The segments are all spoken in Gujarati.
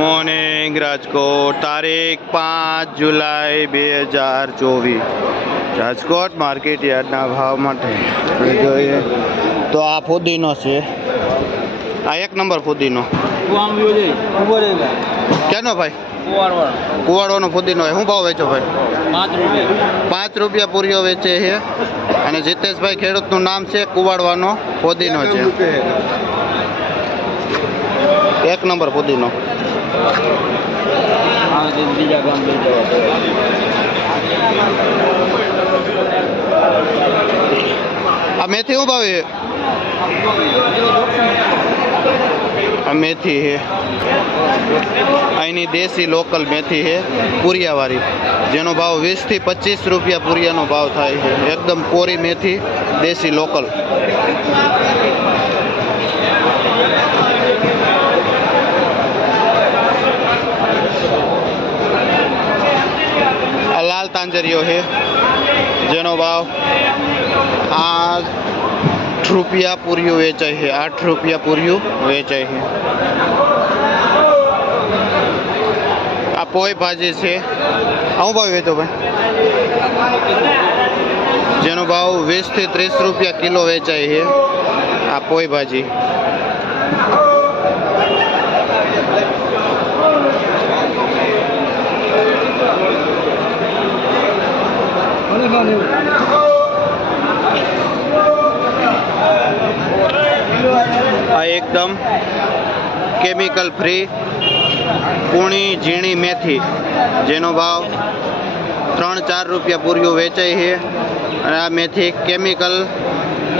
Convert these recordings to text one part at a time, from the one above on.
મોર્નિંગ રાજકોટ તારીખ 5 જુલાઈ 2024 રાજકોટ માર્કેટ યાર્ડના ભાવ માટે જોઈએ તો આ ફુદીનો છે, આ 1 નંબર ફુદીનો ક્યાંનો ભાઈ? કુવાડવાનો ફુદીનો શું ભાવ વેચો ભાઈ? 5 રૂપિયા પૂરીઓ વેચે છે. અને જીતેશભાઈ ખેડૂતનું નામ છે, કુવાડવાનો ફુદીનો છે, 1 નંબર ફુદીનો. આ મેથી શું ભાવ છે? આ મેથી છે, અહીંની દેશી લોકલ મેથી છે પૂરિયાવાળી, જેનો ભાવ 20 થી 25 રૂપિયા પૂરિયાનો ભાવ થાય છે. એકદમ કોરી મેથી દેશી લોકલ. આ લાલ તાંજરીઓ છે, જેનો ભાવ 8 રૂપિયા પૂરીઓ વેચાય છે, 8 રૂપિયા પૂરીઓ વેચાય છે. આ પોઈ ભાજી છે, શું ભાવ વેચો ભાઈ? જેનો ભાવ 20 થી 30 રૂપિયા કિલો વેચાય છે. આ પોઈ ભાજી. આ એકદમ કેમિકલ ફ્રી કૂણી ઝીણી મેથી, જેનો ભાવ 3-4 રૂપિયા પૂરીઓ વેચાય છે. અને આ મેથી કેમિકલ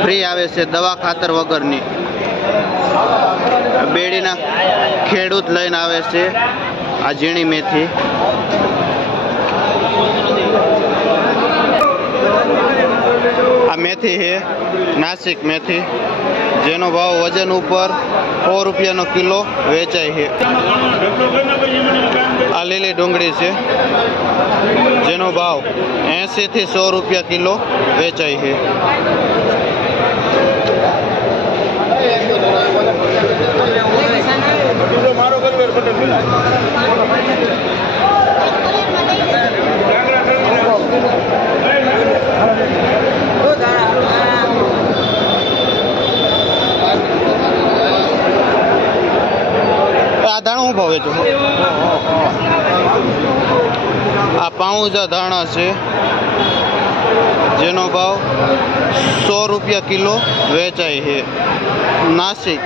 ફ્રી આવે છે, દવા ખાતર વગરની. બેડીના ખેડૂત લઈને આવે છે આ ઝીણી મેથી. આ મેથી છે નાસિક મેથી, જેનો ભાવ વજન ઉપર 100 રૂપિયાનો કિલો વેચાય છે. આ લીલી ડુંગળી છે, જેનો ભાવ 80 થી 100 રૂપિયા કિલો વેચાય છે. આ ધાણા શું ભાવ વેચો? આ પાઉંજા ધાણા છે, જેનો ભાવ 100 રૂપિયા કિલો વેચાય છે. નાસિક.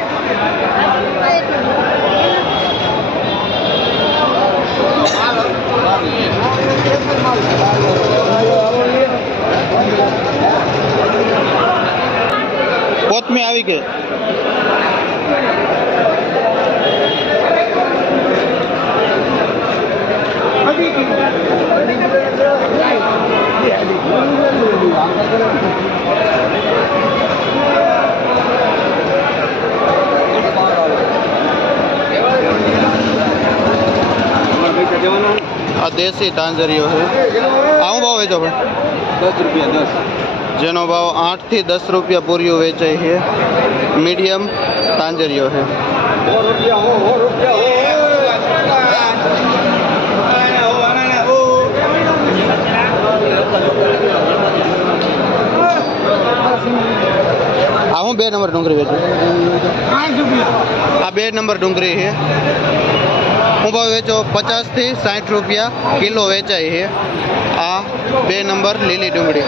કોથમી આવી ગઈ. આ દેશી તાંજરીઓ છે, આવું ભાવ વેચો ભાઈ? 10 રૂપિયા 10, જેનો ભાવ 8 થી 10 રૂપિયા પૂરીઓ વેચાય છે. મીડિયમ તાંજરીઓ છે. આ હું 2 નંબર ડુંગળી વેચું? આ 2 નંબર ડુંગળી છે, હું ભાવ વેચો 50 થી 60 રૂપિયા કિલો વેચાય છે. આ 2 નંબર લીલી ડુંગળી.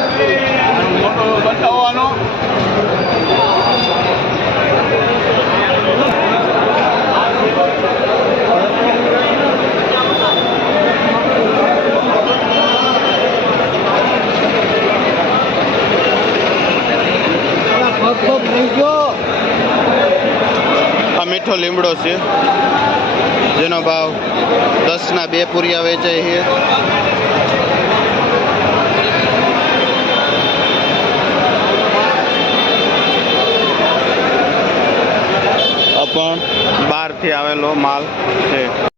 આ મીઠો લીમડો છે, જેનો ભાવ 10 ના 2 પૂરિયા વેચાય છે. આ પણ બહારથી આવેલો માલ છે.